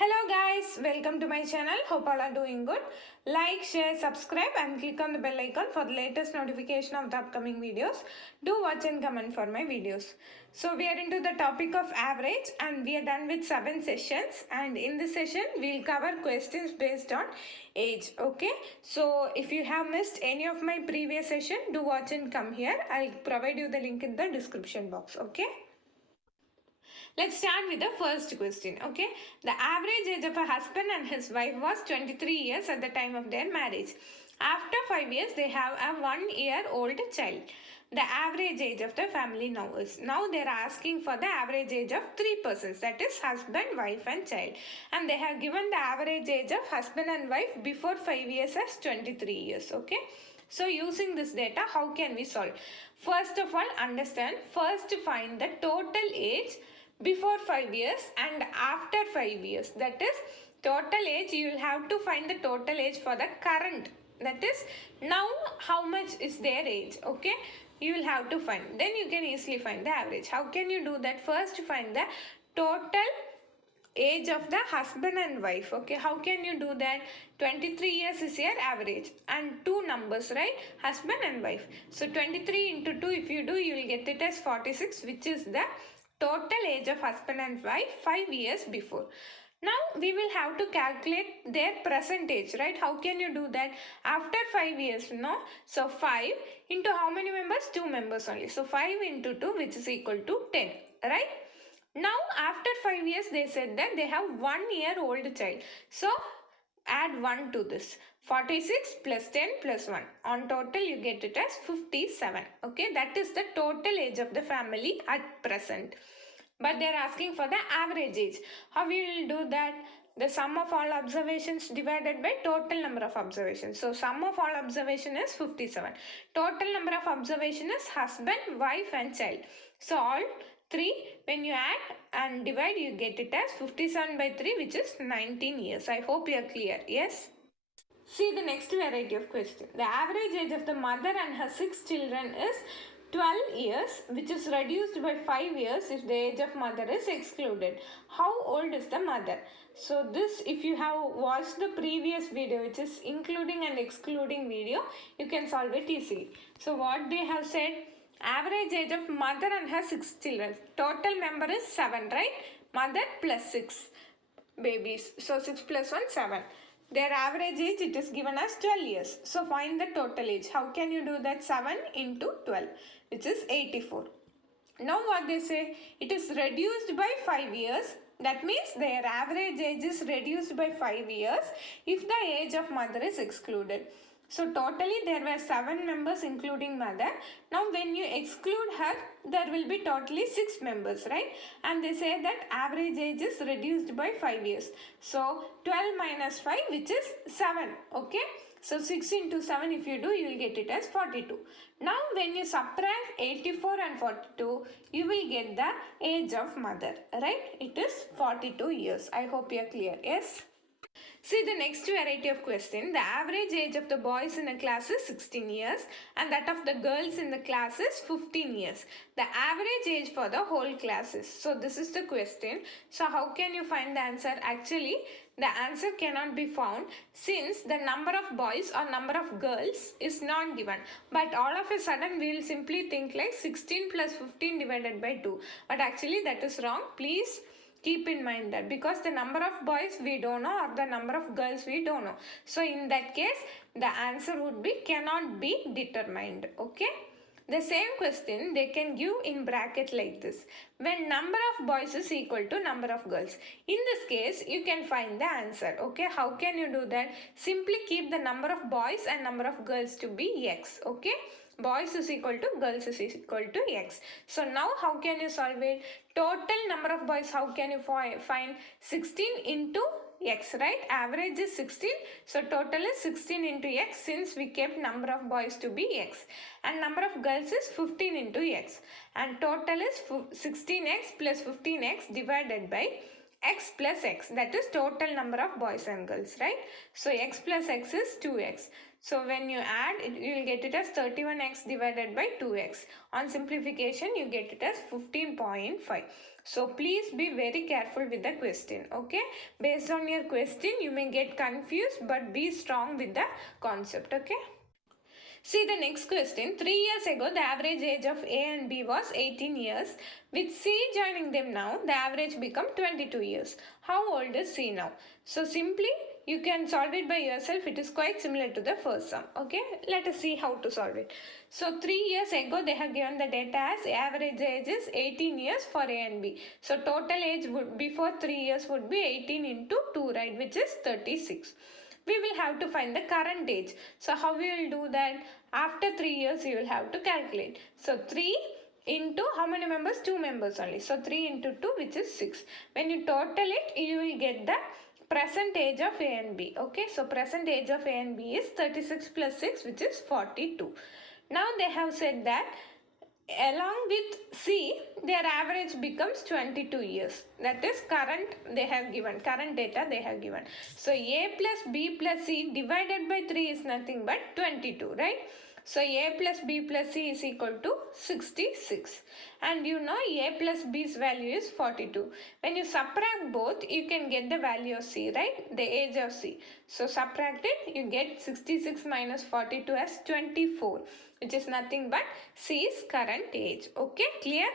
Hello guys, welcome to my channel. Hope all are doing good. Like, share, subscribe and click on the bell icon for the latest notification of the upcoming videos. Do watch and comment for my videos. So we are into the topic of average and we are done with 7 sessions, and in this session we'll cover questions based on age. Okay, so if you have missed any of my previous session, do watch and come here. I'll provide you the link in the description box. Okay. Let's start with the first question. Okay, the average age of a husband and his wife was 23 years at the time of their marriage. After 5 years, they have a 1-year-old child. The average age of the family now is. Now they are asking for the average age of 3 persons, that is husband, wife and child. And they have given the average age of husband and wife before 5 years as 23 years. Okay. So using this data, how can we solve? First of all, understand. First find the total age before 5 years and after 5 years. That is total age. You will have to find the total age for the current. That is now how much is their age. Okay. You will have to find. Then you can easily find the average. How can you do that? First find the total age of the husband and wife. Okay, how can you do that? 23 years is your average and two numbers, right? Husband and wife. So 23 into 2, if you do, you will get it as 46, which is the total age of husband and wife 5 years before. Now we will have to calculate their present age, right? How can you do that? After 5 years, no? So 5 into how many members? 2 members only. So 5 into 2, which is equal to 10, right? Now after 5 years, they said that they have 1-year-old child. So add 1 to this. 46 plus 10 plus 1. On total you get it as 57. Okay, that is the total age of the family at present. But they are asking for the average age. How we will do that? The sum of all observations divided by total number of observations. So sum of all observation is 57. Total number of observation is husband, wife and child. So all 3, when you add and divide, you get it as 57 by 3, which is 19 years. I hope you are clear. Yes? See the next variety of question. The average age of the mother and her 6 children is 12 years, which is reduced by 5 years if the age of mother is excluded. How old is the mother? So this, if you have watched the previous video, which is including and excluding video, you can solve it easily. So what they have said, average age of mother and her 6 children. Total member is 7, right? Mother plus 6 babies. So 6 plus 1, 7. Their average age, it is given as 12 years. So find the total age. How can you do that? 7 into 12, which is 84. Now what they say, it is reduced by 5 years. That means their average age is reduced by 5 years if the age of mother is excluded. So totally there were 7 members including mother. Now when you exclude her, there will be totally 6 members, right? And they say that average age is reduced by 5 years. So 12 minus 5, which is 7. Okay. So 6 into 7, if you do, you will get it as 42. Now when you subtract 84 and 42, you will get the age of mother, right? It is 42 years. I hope you are clear. Yes? See the next variety of question. The average age of the boys in a class is 16 years and that of the girls in the class is 15 years. The average age for the whole class is. So this is the question. So how can you find the answer? Actually, the answer cannot be found since the number of boys or number of girls is not given. But all of a sudden we will simply think like 16 plus 15 divided by 2. But actually that is wrong. Please keep in mind that because the number of boys we don't know or the number of girls we don't know. So in that case, the answer would be cannot be determined. Okay. The same question they can give in bracket like this. When number of boys is equal to number of girls. In this case, you can find the answer. Okay. How can you do that? Simply keep the number of boys and number of girls to be x. Okay. Boys is equal to girls is equal to x. So now how can you solve it? Total number of boys, how can you find? 16 into x, right? Average is 16. So total is 16 into x since we kept number of boys to be x. And number of girls is 15 into x. And total is 16x plus 15x divided by x plus x, that is total number of boys and girls, right? So x plus x is 2x. So when you add it, you will get it as 31x divided by 2x. On simplification, you get it as 15.5. So please be very careful with the question, okay? Based on your question, you may get confused, but be strong with the concept, okay? See the next question. 3 years ago, the average age of A and B was 18 years. With C joining them now, the average become 22 years. How old is C now? So simply, you can solve it by yourself. It is quite similar to the first sum. Okay, let us see how to solve it. So 3 years ago, they have given the data as average age is 18 years for A and B. So total age would before 3 years would be 18 into 2, right, which is 36. We will have to find the current age. So how we will do that? After 3 years you will have to calculate. So 3 into how many members? 2 members only. So 3 into 2, which is 6. When you total it, you will get the present age of A and B. Okay, so present age of A and B is 36 plus 6, which is 42. Now they have said that along with C, their average becomes 22 years. That is current they have given, current data they have given. So A plus B plus C divided by 3 is nothing but 22, right? So A plus B plus C is equal to 66. And you know A plus B's value is 42. When you subtract both, you can get the value of C, right? The age of C. So subtract it, you get 66 minus 42 as 24, which is nothing but C's current age. Okay, clear?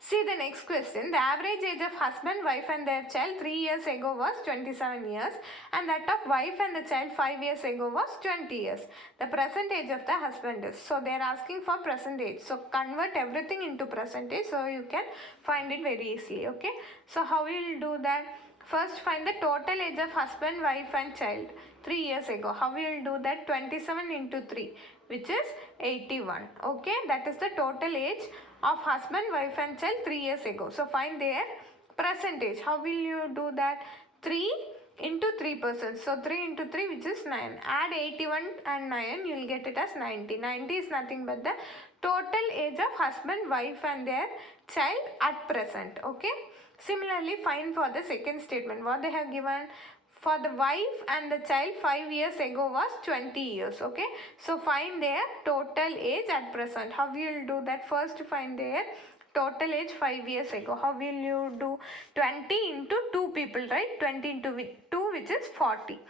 See the next question. The average age of husband, wife and their child 3 years ago was 27 years and that of wife and the child 5 years ago was 20 years. The present age of the husband is. So they are asking for present age. So convert everything into percentage so you can find it very easily. Okay. So how we will do that? First find the total age of husband, wife and child 3 years ago. How we will do that? 27 into 3, which is 81. Okay. That is the total age of husband, wife and child 3 years ago. So find their percentage. How will you do that? 3 into 3%. So 3 into 3, which is 9. Add 81 and 9, you will get it as 90. 90 is nothing but the total age of husband, wife and their child at present. Okay. Similarly, find for the second statement. What they have given? For the wife and the child 5 years ago was 20 years. Okay. So find their total age at present. How will you do that? First find their total age 5 years ago. How will you do? 20 into 2 people, right? 20 into 2, which is 40.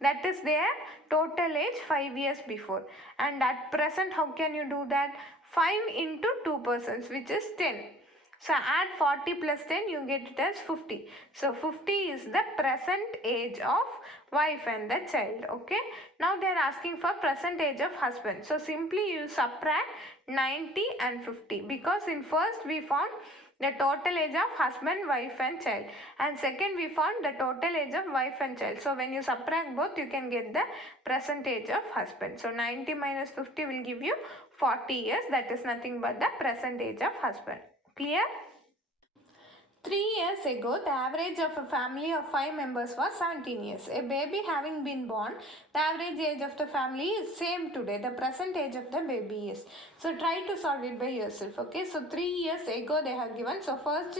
That is their total age 5 years before. And at present, how can you do that? 5 into 2 persons, which is 10. So add 40 plus 10, you get it as 50. So 50 is the present age of wife and the child. Okay. Now they are asking for present age of husband. So simply you subtract 90 and 50 because in first we found the total age of husband, wife and child. And second we found the total age of wife and child. So when you subtract both, you can get the present age of husband. So 90 minus 50 will give you 40 years. That is nothing but the present age of husband. Clear? 3 years ago, the average of a family of 5 members was 17 years. A baby having been born, the average age of the family is same today. The present age of the baby is. So try to solve it by yourself. Okay. So 3 years ago they have given. So first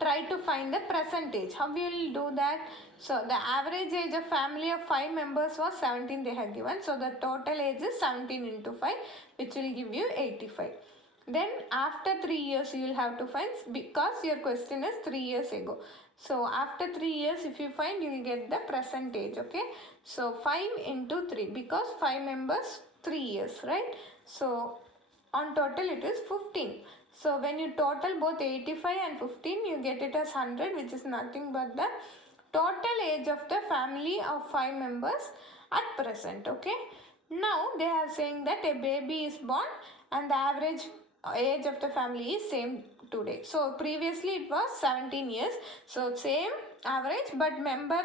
try to find the present age. How we will do that? So the average age of family of 5 members was 17 they have given. So the total age is 17 into 5, which will give you 85. Then after 3 years you will have to find, because your question is 3 years ago. So after 3 years if you find, you will get the present age. Okay. So 5 into 3 because 5 members 3 years, right? So on total it is 15. So when you total both 85 and 15, you get it as 100, which is nothing but the total age of the family of 5 members at present. Okay. Now they are saying that a baby is born and the average age of the family is same today. So previously it was 17 years. So same average, but member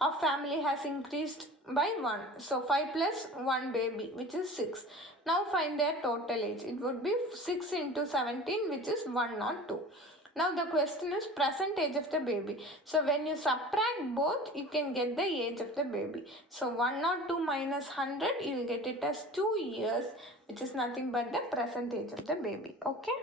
of family has increased by 1. So 5 plus 1 baby, which is 6. Now find their total age. It would be 6 into 17, which is 102. Now the question is present age of the baby. So when you subtract both, you can get the age of the baby. So 102 minus 100, you will get it as 2 years, which is nothing but the present age of the baby. Okay.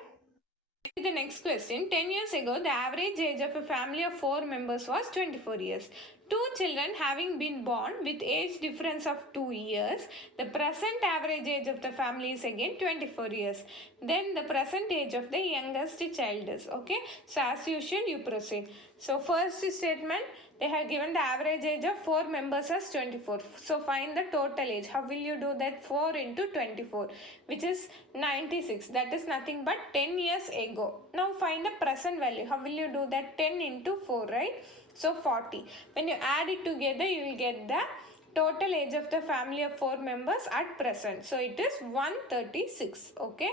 The next question, 10 years ago, the average age of a family of 4 members was 24 years. Two children having been born with age difference of 2 years, the present average age of the family is again 24 years. Then the present age of the youngest child is, okay. So as usual, you proceed. So first statement, they have given the average age of 4 members as 24. So find the total age. How will you do that? 4 into 24, which is 96. That is nothing but 10 years ago. Now find the present value. How will you do that? 10 into 4, right? So 40. When you add it together, you will get the total age of the family of 4 members at present. So it is 136. Okay.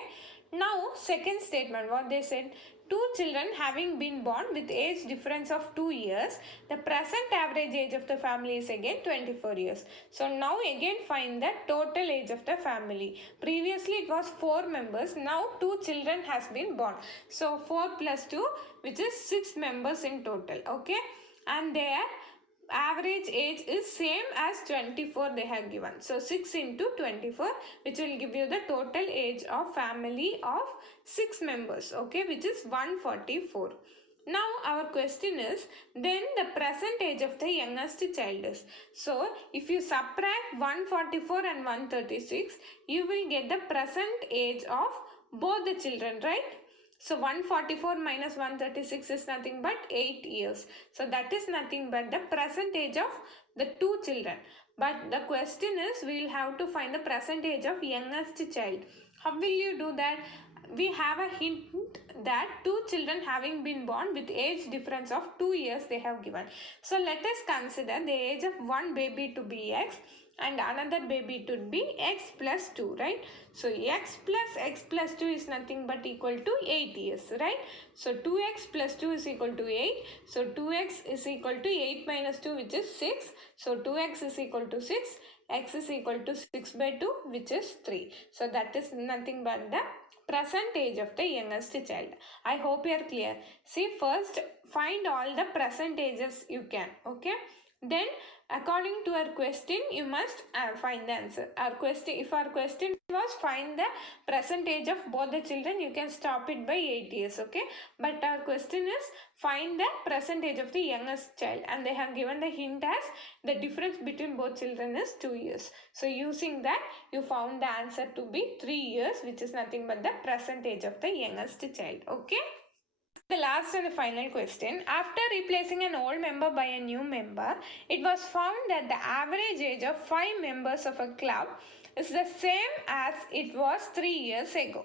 Now second statement, what they said, two children having been born with age difference of 2 years, the present average age of the family is again 24 years. So now again find the total age of the family. Previously it was 4 members, now 2 children has been born. So 4 plus 2, which is 6 members in total, okay. And their average age is same as 24 they have given. So 6 into 24, which will give you the total age of family of 6 members, okay, which is 144. Now our question is, then the present age of the youngest child is. So if you subtract 144 and 136, you will get the present age of both the children, right? So 144 minus 136 is nothing but 8 years. So that is nothing but the present age of the two children. But the question is, we will have to find the present age of youngest child. How will you do that? We have a hint that two children having been born with age difference of 2 years they have given. So let us consider the age of one baby to be X and another baby to be X plus 2, right? So X plus 2 is nothing but equal to 8 years, right? So 2X plus 2 is equal to 8. So 2X is equal to 8 minus 2, which is 6. So 2X is equal to 6. X is equal to 6 by 2, which is 3. So that is nothing but the present age of the youngest child. I hope you are clear. See, first find all the present ages you can, okay? Then according to our question, you must find the answer. If our question was find the present age of both the children, you can stop it by 8 years, okay? But our question is find the present age of the youngest child, and they have given the hint as the difference between both children is 2 years. So using that, you found the answer to be 3 years, which is nothing but the present age of the youngest child, okay? The last and the final question. After replacing an old member by a new member, it was found that the average age of 5 members of a club is the same as it was 3 years ago.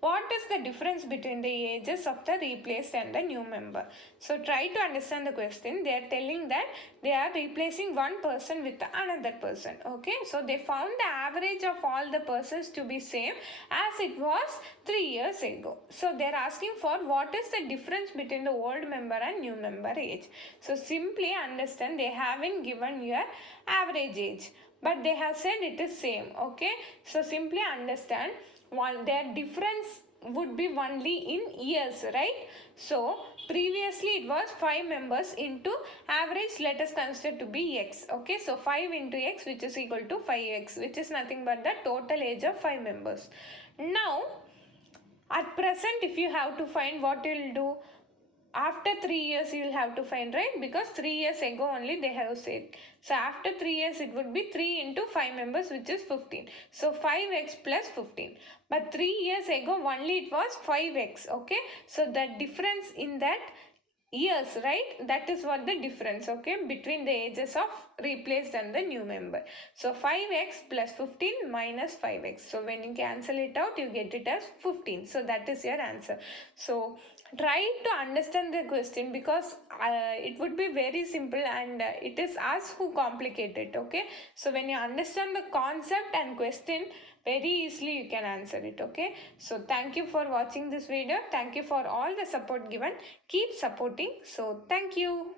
What is the difference between the ages of the replaced and the new member? So try to understand the question. They are telling that they are replacing one person with another person. Okay, so they found the average of all the persons to be same as it was 3 years ago. So they are asking for what is the difference between the old member and new member age. So simply understand they haven't given your average age, but they have said it is same. Okay, so simply understand their difference would be only in years, right? So previously it was 5 members into average, let us consider to be X. Okay, so 5 into X, which is equal to 5X, which is nothing but the total age of 5 members. Now at present, if you have to find, what you will do? After 3 years you will have to find, right? Because 3 years ago only they have said. So after 3 years it would be 3 into 5 members, which is 15. So 5x plus 15. But 3 years ago only it was 5x. Okay. So the difference in that years, right? That is what the difference, okay, between the ages of replaced and the new member. So 5x plus 15 minus 5x. So when you cancel it out, you get it as 15. So that is your answer. So try to understand the question, because it would be very simple and it is us who complicate it, okay? So when you understand the concept and question, very easily you can answer it, okay? So thank you for watching this video. Thank you for all the support given. Keep supporting. So thank you.